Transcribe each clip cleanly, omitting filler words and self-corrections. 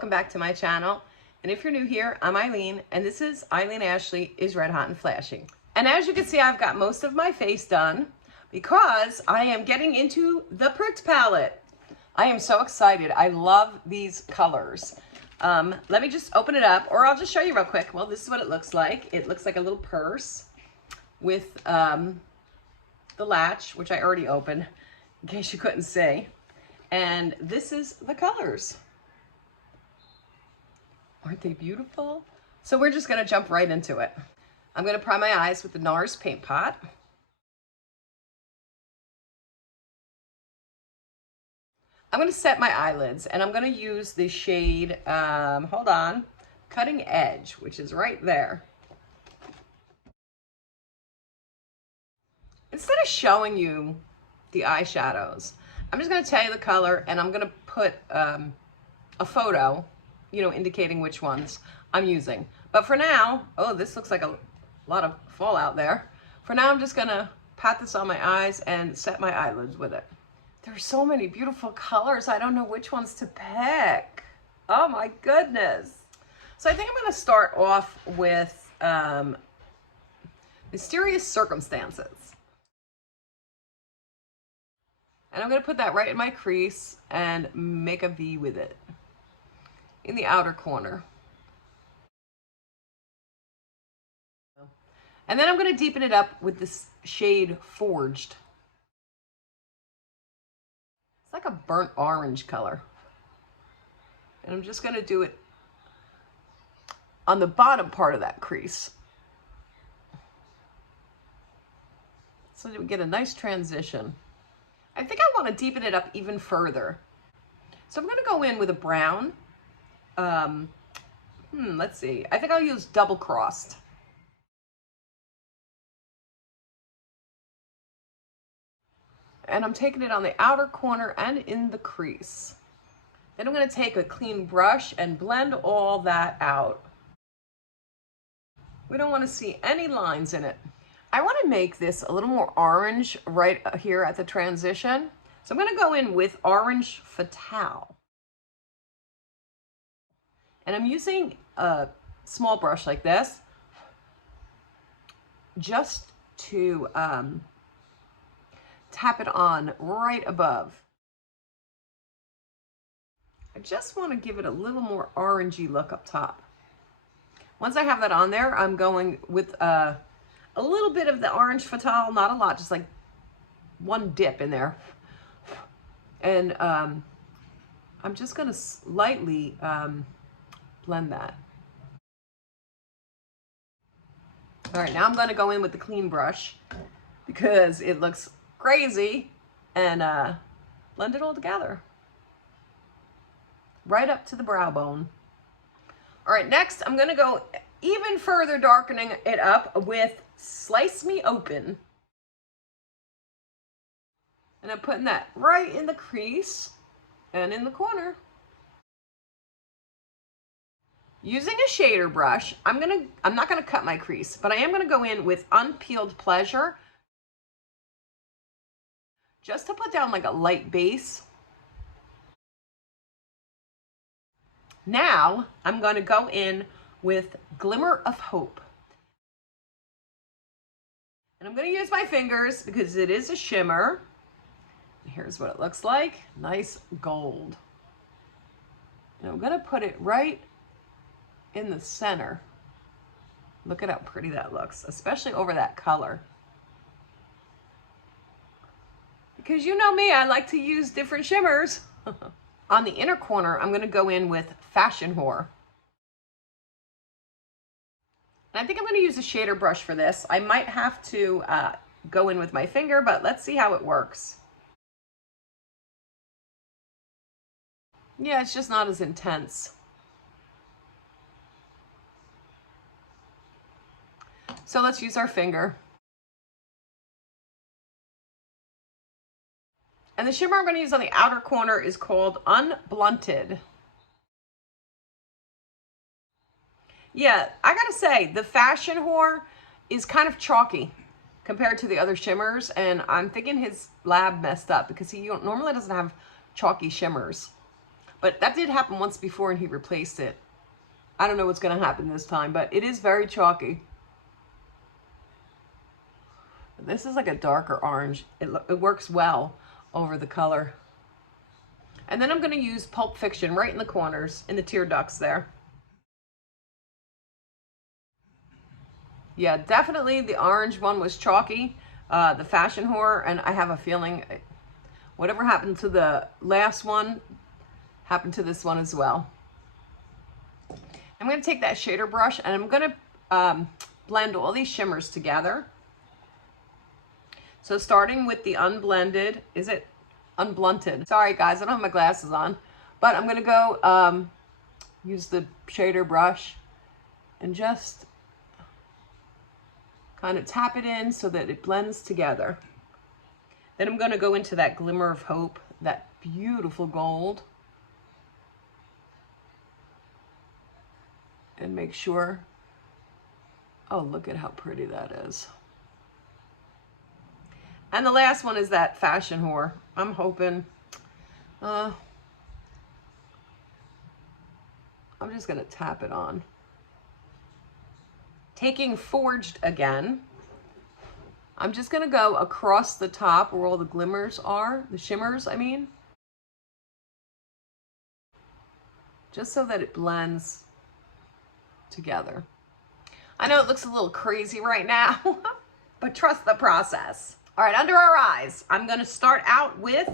welcome back to my channel. And if you're new here, I'm Eileen, and this is Eileen Ashley is Red Hot and Flashy. And as you can see, I've got most of my face done because I am getting into the Pricked Palette. I am so excited. I love these colors. Let me just open it up, or I'll just show you real quick. Well, this is what it looks like. It looks like a little purse with the latch, which I already opened, in case you couldn't see. And this is the colors. Aren't they beautiful? So we're just gonna jump right into it. I'm gonna prime my eyes with the NARS paint pot. I'm gonna set my eyelids, and I'm gonna use the shade, hold on, Cutting Edge, which is right there. Instead of showing you the eyeshadows, I'm just gonna tell you the color, and I'm gonna put a photo, you know, indicating which ones I'm using. But for now, oh, this looks like a lot of fallout there. For now, I'm just gonna pat this on my eyes and set my eyelids with it. There's so many beautiful colors. I don't know which ones to pick. Oh my goodness. So I think I'm gonna start off with Mysterious Circumstances. And I'm gonna put that right in my crease and make a V with it in the outer corner. And then I'm gonna deepen it up with this shade Forged. It's like a burnt orange color. And I'm just gonna do it on the bottom part of that crease, so that we get a nice transition. I think I want to deepen it up even further. So I'm going to go in with a brown. Let's see. I think I'll use Double Crossed. And I'm taking it on the outer corner and in the crease. Then I'm going to take a clean brush and blend all that out. We don't want to see any lines in it. I want to make this a little more orange right here at the transition. So I'm going to go in with Orange Fatale. And I'm using a small brush like this just to tap it on right above. I just want to give it a little more orangey look up top. Once I have that on there, I'm going with a little bit of the Orange Fatale, not a lot, just like one dip in there. And I'm just going to lightly blend that. All right, now I'm going to go in with the clean brush because it looks crazy, and blend it all together. Right up to the brow bone. All right, next I'm going to go even further, darkening it up with Slice Me Open. And I'm putting that right in the crease and in the corner. Using a shader brush, I'm not gonna cut my crease, but I am gonna go in with Unpeeled Pleasure, just to put down like a light base. Now I'm gonna go in with Glimmer of Hope. And I'm going to use my fingers because it is a shimmer. Here's what it looks like. Nice gold. And I'm going to put it right in the center. Look at how pretty that looks, especially over that color. Because you know me, I like to use different shimmers. On the inner corner, I'm going to go in with Fashion Whore. And I think I'm going to use a shader brush for this. I might have to go in with my finger, but let's see how it works. Yeah, it's just not as intense. So let's use our finger. And the shimmer I'm going to use on the outer corner is called Unblunted. Yeah, I gotta say, the Fashion Whore is kind of chalky compared to the other shimmers, and I'm thinking his lab messed up because he normally doesn't have chalky shimmers. But that did happen once before and he replaced it. I don't know what's going to happen this time, but it is very chalky. This is like a darker orange. It works well over the color. And then I'm going to use Pulp Fiction right in the corners, in the tear ducts there. Yeah, definitely the orange one was chalky, the Fashion Whore, and I have a feeling whatever happened to the last one happened to this one as well. I'm going to take that shader brush and I'm going to blend all these shimmers together. So starting with the unblended, is it unblunted? Sorry guys, I don't have my glasses on, but I'm going to go use the shader brush and just kind of tap it in so that it blends together. Then I'm going to go into that Glimmer of Hope, that beautiful gold. And make sure, oh, look at how pretty that is. And the last one is that Fashion Whore. I'm hoping, I'm just gonna tap it on. Taking Forged again, I'm just gonna go across the top where all the glimmers are, the shimmers, I mean. Just so that it blends together. I know it looks a little crazy right now, but trust the process. All right, under our eyes, I'm gonna start out with,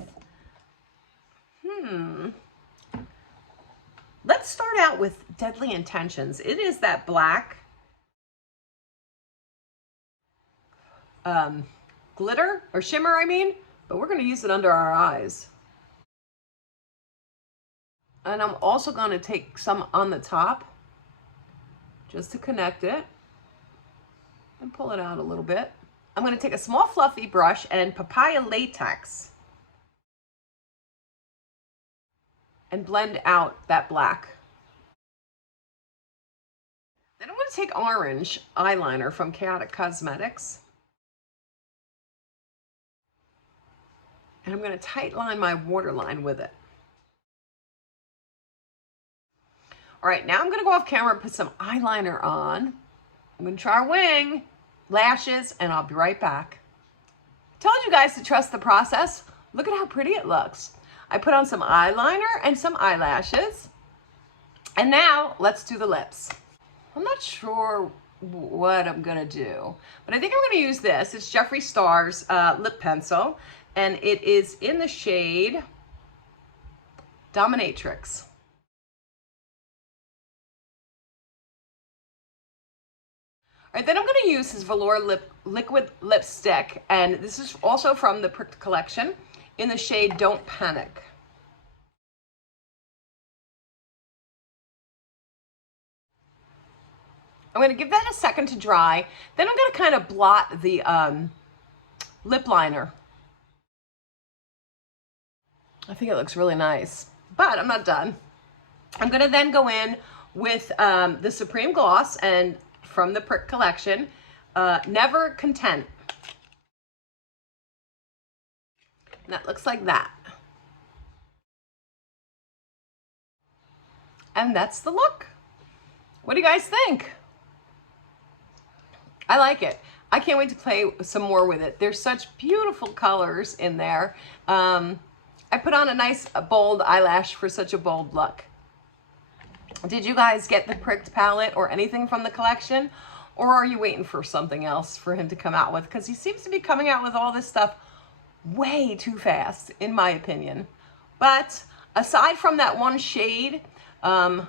let's start out with Deadly Intentions. It is that black glitter, or shimmer, I mean, but we're gonna use it under our eyes. And I'm also gonna take some on the top, just to connect it, and pull it out a little bit. I'm going to take a small fluffy brush and Papaya Latex and blend out that black. Then I'm going to take orange eyeliner from Chaotic Cosmetics, and I'm going to tight line my waterline with it. All right, now I'm going to go off camera and put some eyeliner on. I'm going to try our wing, lashes, and I'll be right back. I told you guys to trust the process. Look at how pretty it looks. I put on some eyeliner and some eyelashes. And now let's do the lips. I'm not sure what I'm going to do, but I think I'm going to use this. It's Jeffree Star's lip pencil, and it is in the shade Dominatrix. All right, then I'm going to use his Velour liquid lipstick, and this is also from the Pricked collection in the shade Don't Panic. I'm going to give that a second to dry. Then I'm going to kind of blot the lip liner. I think it looks really nice, but I'm not done. I'm going to then go in with the Supreme Gloss and from the Pricked collection, Never Content. And that looks like that. And that's the look. What do you guys think? I like it. I can't wait to play some more with it. There's such beautiful colors in there. I put on a nice bold eyelash for such a bold look. Did you guys get the Pricked palette or anything from the collection? Or are you waiting for something else for him to come out with? Because he seems to be coming out with all this stuff way too fast, in my opinion. But aside from that one shade, the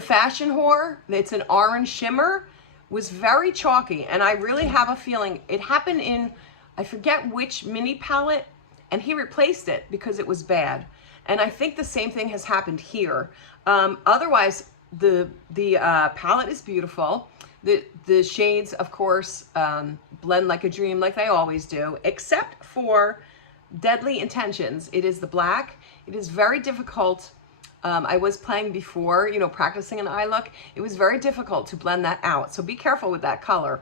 Fashion Whore, it's an orange shimmer, was very chalky. And I really have a feeling it happened in, I forget which mini palette, and he replaced it because it was bad. And I think the same thing has happened here. Otherwise, the palette is beautiful. The shades, of course, blend like a dream, like they always do, except for Deadly Intentions. It is the black. It is very difficult. I was playing before, you know, practicing an eye look. It was very difficult to blend that out. So be careful with that color.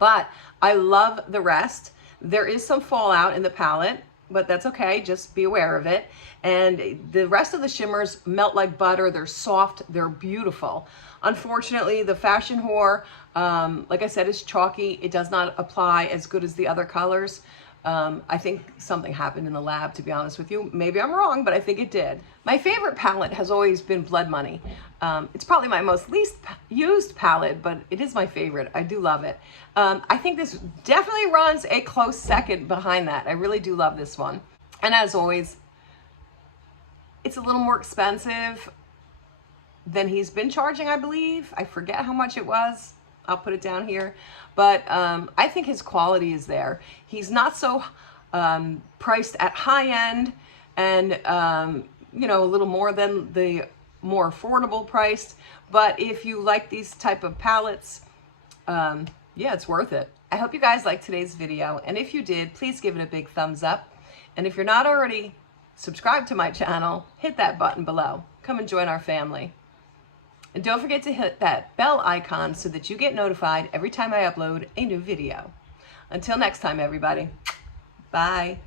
But I love the rest. There is some fallout in the palette. but that's okay. Just be aware of it. And the rest of the shimmers melt like butter. They're soft. They're beautiful. Unfortunately, the Fashion Whore, like I said, is chalky. It does not apply as good as the other colors. I think something happened in the lab, to be honest with you. Maybe I'm wrong, but I think it did. My favorite palette has always been Blood Money. It's probably my most least used palette, but it is my favorite. I do love it. I think this definitely runs a close second behind that. I really do love this one. And as always, it's a little more expensive than he's been charging, I believe. I forget how much it was. I'll put it down here. But I think his quality is there. He's not so priced at high end and, you know, a little more than the more affordable priced. But if you like these type of palettes, yeah, it's worth it. I hope you guys liked today's video. And if you did, please give it a big thumbs up. And if you're not already subscribed to my channel, hit that button below. Come and join our family. And don't forget to hit that bell icon so that you get notified every time I upload a new video. Until next time, everybody. Bye.